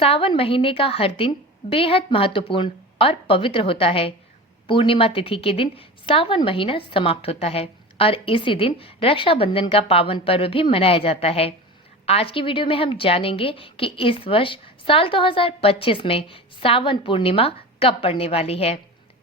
सावन महीने का हर दिन बेहद महत्वपूर्ण और पवित्र होता है। पूर्णिमा तिथि के दिन सावन महीना समाप्त होता है और इसी दिन रक्षाबंधन का पावन पर्व भी मनाया जाता है। आज की वीडियो में हम जानेंगे कि इस वर्ष साल 2025 में सावन पूर्णिमा कब पड़ने वाली है।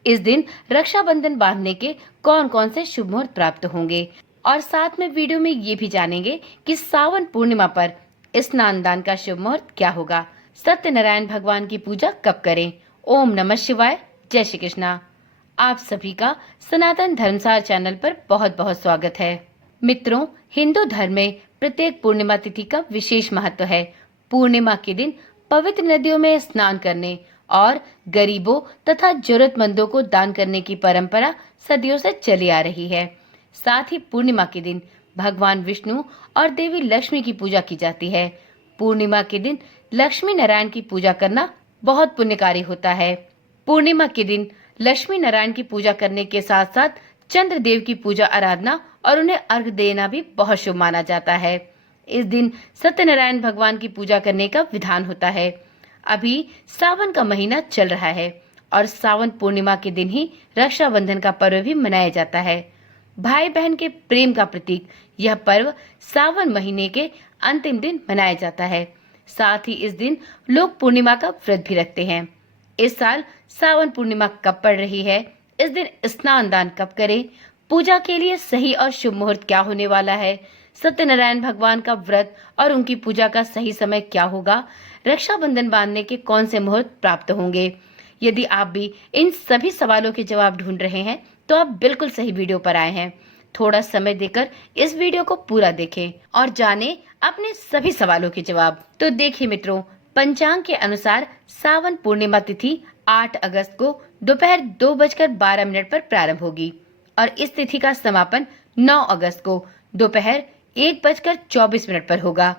इस दिन रक्षाबंधन बांधने के कौन कौन से शुभ मुहूर्त प्राप्त होंगे और साथ में वीडियो में ये भी जानेंगे कि सावन पूर्णिमा पर स्नान दान का शुभ मुहूर्त क्या होगा। सत्यनारायण भगवान की पूजा कब करें। ओम नमः शिवाय, जय श्री कृष्णा। आप सभी का सनातन धर्मसार चैनल पर बहुत बहुत स्वागत है। मित्रों, हिंदू धर्म में प्रत्येक पूर्णिमा तिथि का विशेष महत्व है। पूर्णिमा के दिन पवित्र नदियों में स्नान करने और गरीबों तथा जरूरतमंदों को दान करने की परंपरा सदियों से चली आ रही है। साथ ही पूर्णिमा के दिन भगवान विष्णु और देवी लक्ष्मी की पूजा की जाती है। पूर्णिमा के दिन लक्ष्मी नारायण की पूजा करना बहुत पुण्यकारी होता है। पूर्णिमा के दिन लक्ष्मी नारायण की पूजा करने के साथ साथ चंद्र देव की पूजा आराधना और उन्हें अर्घ देना भी बहुत शुभ माना जाता है। इस दिन सत्यनारायण भगवान की पूजा करने का विधान होता है। अभी सावन का महीना चल रहा है और सावन पूर्णिमा के दिन ही रक्षाबंधन का पर्व भी मनाया जाता है। भाई बहन के प्रेम का प्रतीक यह पर्व सावन महीने के अंतिम दिन मनाया जाता है। साथ ही इस दिन लोग पूर्णिमा का व्रत भी रखते हैं। इस साल सावन पूर्णिमा कब पड़ रही है, इस दिन स्नान दान कब करें, पूजा के लिए सही और शुभ मुहूर्त क्या होने वाला है, सत्यनारायण भगवान का व्रत और उनकी पूजा का सही समय क्या होगा, रक्षाबंधन बांधने के कौन से मुहूर्त प्राप्त होंगे। यदि आप भी इन सभी सवालों के जवाब ढूंढ रहे हैं तो आप बिल्कुल सही वीडियो पर आए हैं। थोड़ा समय देकर इस वीडियो को पूरा देखें और जानें अपने सभी सवालों के जवाब। तो देखिए मित्रों, पंचांग के अनुसार सावन पूर्णिमा तिथि 8 अगस्त को दोपहर 2:12 पर प्रारंभ होगी और इस तिथि का समापन 9 अगस्त को दोपहर 1:24 पर होगा।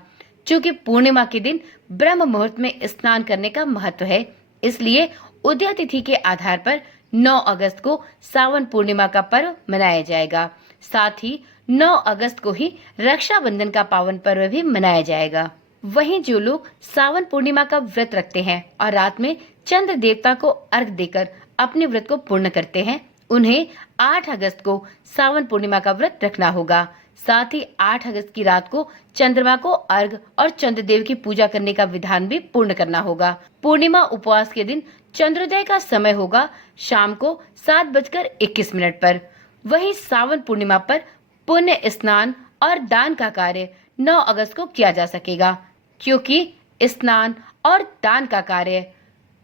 चूँकि पूर्णिमा के दिन ब्रह्म मुहूर्त में स्नान करने का महत्व है, इसलिए उदय तिथि के आधार पर 9 अगस्त को सावन पूर्णिमा का पर्व मनाया जाएगा। साथ ही 9 अगस्त को ही रक्षाबंधन का पावन पर्व भी मनाया जाएगा। वहीं जो लोग सावन पूर्णिमा का व्रत रखते हैं और रात में चंद्र देवता को अर्घ देकर अपने व्रत को पूर्ण करते हैं, उन्हें 8 अगस्त को सावन पूर्णिमा का व्रत रखना होगा। साथ ही 8 अगस्त की रात को चंद्रमा को अर्घ और चंद्रदेव की पूजा करने का विधान भी पूर्ण करना होगा। पूर्णिमा उपवास के दिन चंद्रोदय का समय होगा शाम को 7:21 पर। वहीं सावन पूर्णिमा पर पुण्य स्नान और दान का कार्य 9 अगस्त को किया जा सकेगा, क्योंकि स्नान और दान का कार्य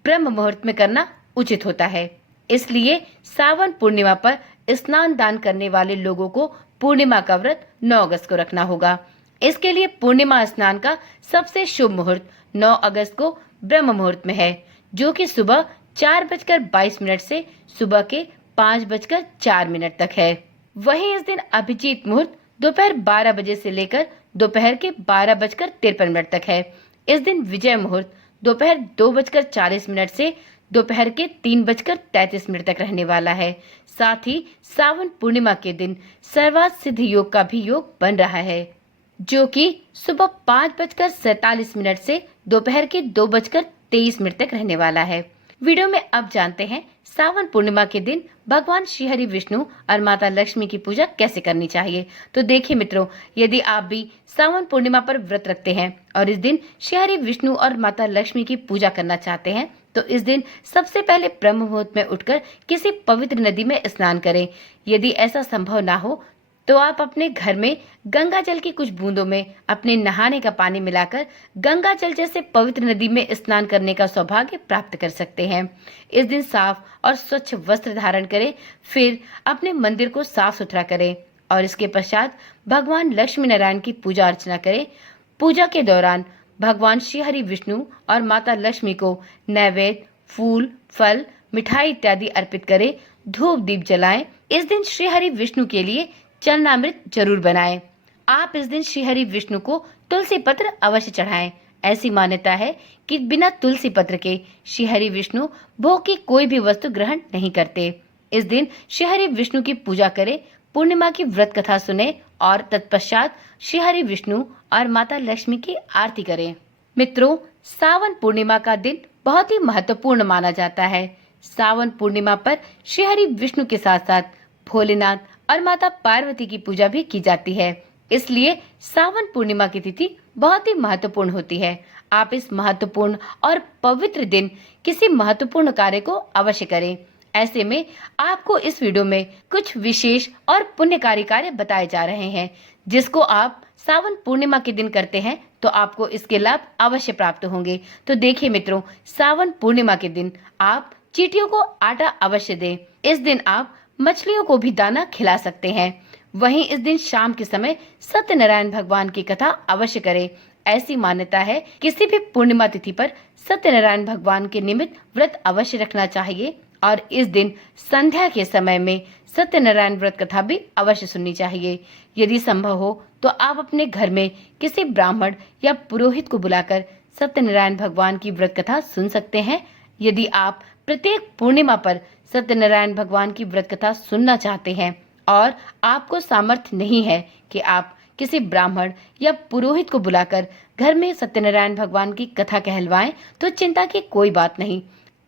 ब्रह्म मुहूर्त में करना उचित होता है। इसलिए सावन पूर्णिमा पर स्नान दान करने वाले लोगों को पूर्णिमा का व्रत 9 अगस्त को रखना होगा। इसके लिए पूर्णिमा स्नान का सबसे शुभ मुहूर्त 9 अगस्त को ब्रह्म मुहूर्त में है, जो कि सुबह 4:22 से सुबह के 5:04 तक है। वहीं इस दिन अभिजीत मुहूर्त दोपहर 12 बजे से लेकर दोपहर के 12:53 तक है। इस दिन विजय मुहूर्त दोपहर 2:40 से दोपहर के 3:33 तक रहने वाला है। साथ ही सावन पूर्णिमा के दिन सर्वार्थ सिद्ध योग का भी योग बन रहा है, जो कि सुबह 5:47 से दोपहर के 2:23 तक रहने वाला है। वीडियो में अब जानते हैं सावन पूर्णिमा के दिन भगवान श्री हरि विष्णु और माता लक्ष्मी की पूजा कैसे करनी चाहिए। तो देखिए मित्रों, यदि आप भी सावन पूर्णिमा पर व्रत रखते हैं और इस दिन श्री हरि विष्णु और माता लक्ष्मी की पूजा करना चाहते हैं, तो इस दिन सबसे पहले ब्रह्म मुहूर्त में उठकर किसी पवित्र नदी में स्नान करें। यदि ऐसा संभव ना हो तो आप अपने घर में गंगा जल की कुछ बूंदों में अपने नहाने का पानी मिलाकर गंगा जल जैसे पवित्र नदी में स्नान करने का सौभाग्य प्राप्त कर सकते हैं। इस दिन साफ और स्वच्छ वस्त्र धारण करें, फिर अपने मंदिर को साफ सुथरा करें और इसके पश्चात भगवान लक्ष्मी नारायण की पूजा अर्चना करें। पूजा के दौरान भगवान श्री हरि विष्णु और माता लक्ष्मी को नैवेद्य, फूल, फल, मिठाई इत्यादि अर्पित करें। धूप दीप जलाएं। इस दिन श्री हरि विष्णु के लिए चरणामृत जरूर बनाएं। आप इस दिन श्री हरि विष्णु को तुलसी पत्र अवश्य चढ़ाएं। ऐसी मान्यता है कि बिना तुलसी पत्र के श्री हरि विष्णु भोग की कोई भी वस्तु ग्रहण नहीं करते। इस दिन श्री हरि विष्णु की पूजा करें, पूर्णिमा की व्रत कथा सुने और तत्पश्चात श्री हरि विष्णु और माता लक्ष्मी की आरती करें। मित्रों, सावन पूर्णिमा का दिन बहुत ही महत्वपूर्ण माना जाता है। सावन पूर्णिमा पर श्री हरि विष्णु के साथ साथ भोलेनाथ और माता पार्वती की पूजा भी की जाती है। इसलिए सावन पूर्णिमा की तिथि बहुत ही महत्वपूर्ण होती है। आप इस महत्वपूर्ण और पवित्र दिन किसी महत्वपूर्ण कार्य को अवश्य करें। ऐसे में आपको इस वीडियो में कुछ विशेष और पुण्यकारी कार्य बताए जा रहे हैं, जिसको आप सावन पूर्णिमा के दिन करते हैं तो आपको इसके लाभ अवश्य प्राप्त होंगे। तो देखिए मित्रों, सावन पूर्णिमा के दिन आप चींटियों को आटा अवश्य दें। इस दिन आप मछलियों को भी दाना खिला सकते हैं। वहीं इस दिन शाम के समय सत्यनारायण भगवान की कथा अवश्य करें। ऐसी मान्यता है, किसी भी पूर्णिमा तिथि पर सत्यनारायण भगवान के निमित्त व्रत अवश्य रखना चाहिए और इस दिन संध्या के समय में सत्यनारायण व्रत कथा भी अवश्य सुननी चाहिए। यदि संभव हो तो आप अपने घर में किसी ब्राह्मण या पुरोहित को बुलाकर सत्यनारायण भगवान की व्रत कथा सुन सकते हैं। यदि आप प्रत्येक पूर्णिमा पर सत्यनारायण भगवान की व्रत कथा सुनना चाहते हैं और आपको सामर्थ्य नहीं है कि आप किसी ब्राह्मण या पुरोहित को बुलाकर घर में सत्यनारायण भगवान की कथा कहलवाएं, तो चिंता की कोई बात नहीं।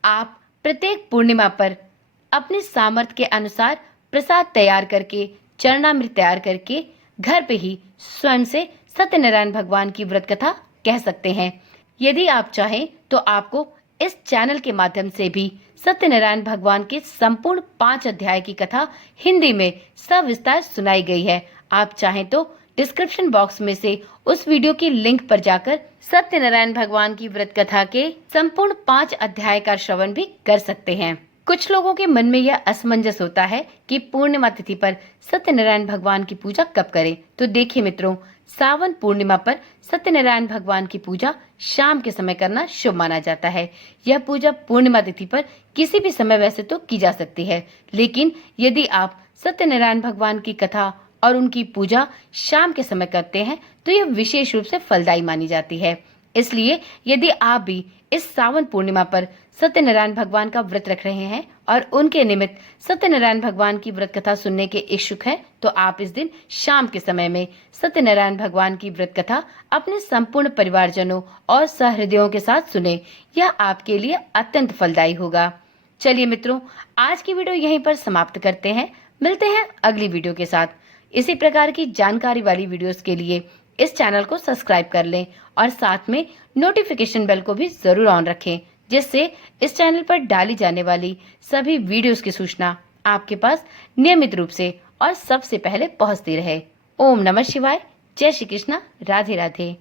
आप प्रत्येक पूर्णिमा पर अपने सामर्थ्य के अनुसार प्रसाद तैयार करके, चरणामृत तैयार करके घर पे ही स्वयं से सत्यनारायण भगवान की व्रत कथा कह सकते हैं। यदि आप चाहें तो आपको इस चैनल के माध्यम से भी सत्यनारायण भगवान के संपूर्ण 5 अध्याय की कथा हिंदी में सविस्तार सुनाई गई है। आप चाहें तो डिस्क्रिप्शन बॉक्स में से उस वीडियो की लिंक पर जाकर सत्यनारायण भगवान की व्रत कथा के संपूर्ण 5 अध्याय का श्रवण भी कर सकते हैं। कुछ लोगों के मन में यह असमंजस होता है कि पूर्णिमा तिथि पर सत्यनारायण भगवान की पूजा कब करें। तो देखिए मित्रों, सावन पूर्णिमा पर सत्यनारायण भगवान की पूजा शाम के समय करना शुभ माना जाता है। यह पूजा पूर्णिमा तिथि पर किसी भी समय वैसे तो की जा सकती है, लेकिन यदि आप सत्यनारायण भगवान की कथा और उनकी पूजा शाम के समय करते हैं तो यह विशेष रूप से फलदायी मानी जाती है। इसलिए यदि आप भी इस सावन पूर्णिमा पर सत्यनारायण भगवान का व्रत रख रहे हैं और उनके निमित्त सत्यनारायण भगवान की व्रत कथा सुनने के इच्छुक हैं, तो आप इस दिन शाम के समय में सत्यनारायण भगवान की व्रत कथा अपने संपूर्ण परिवारजनों और सहृदयों के साथ सुने। यह आपके लिए अत्यंत फलदायी होगा। चलिए मित्रों, आज की वीडियो यहीं पर समाप्त करते हैं। मिलते हैं अगली वीडियो के साथ। इसी प्रकार की जानकारी वाली वीडियोस के लिए इस चैनल को सब्सक्राइब कर लें और साथ में नोटिफिकेशन बेल को भी जरूर ऑन रखें, जिससे इस चैनल पर डाली जाने वाली सभी वीडियोस की सूचना आपके पास नियमित रूप से और सबसे पहले पहुंचती रहे। ओम नमः शिवाय। जय श्री कृष्णा। राधे राधे।